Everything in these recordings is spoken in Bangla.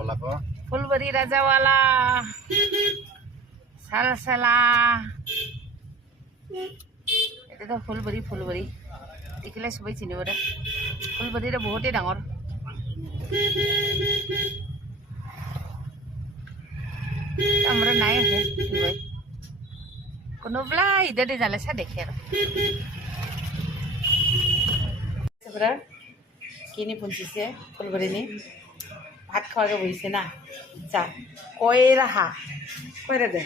राजावाला को फुलबरी राजावाला सालसाला এটা তো ফুলবরি দেখিলে সবাই চিনিব দে ফুলবরিটা বহুতেই ডাঙৰ আমরা নাই আছে ফুলবরি কোনোবলা ইদাদি জালে চা দেখে আৰু সেবরা কিনি পুঞ্চিছে ফুলবরিনি ভাত খাওয়াকে বইছে না যা কয়রা হা কয়রা দে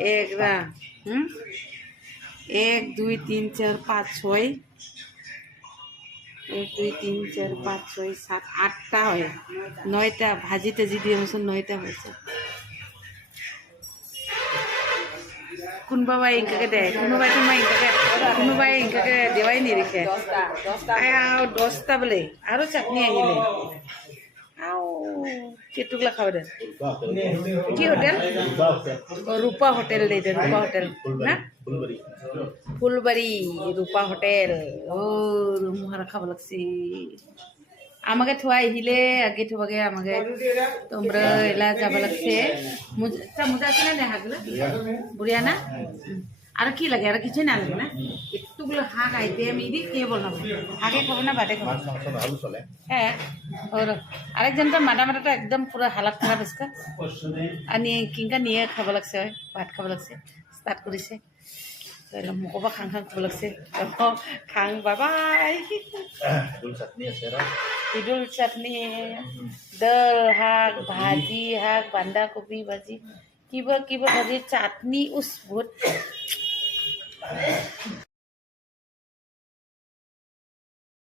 एक 1 2 3 4 5 6 1 2 3 4 5 6 7 8টা হয় 9টা ভাজি তেজি দিয়ে মসন 9টা হয়েছে কোনবাই ইনকাকে দে কোনবাই ইনকাকে দেওয়াই নি রেখে 10টা বলে আরো চাটনি আহিলে আও কেটুকলা খাওয়া দে কি হোটেল रूपा होटेल दे दे रूपा होटेल ना फुलबरी रूपा होटेल ओ मुहारा खाब लागसी आमागे थुआ अहिले आगे थुबागे आमागे तोमरा एला जाबा लागसे मुजा मुजा आछे ना हागला बुढ़िया ना আর কি লাগে আর কিছু না লাগে না একটুগুলো হাগ আইতে আমি ইদি কে বললাম আগে খাবো না বাদে খাবো ভালো চলে হ্যাঁ ওর আরেকজন তো মাদামাটা একদম পুরো হালাত খারাপ ইসকা আর নিয়ে কিংকা নিয়ে খাব লাগছে হয় ভাত খাব লাগছে স্টার্ট করেছে তাহলে মোকবা খাং খাং খাব লাগছে খাং বাবাই ইদুল চাটনি আছে রা ইদুল চাটনি দল শাক ভাজি শাক বন্ধাকবি ভাজি কিবা কিবা ভাজি চাটনি উস বহুত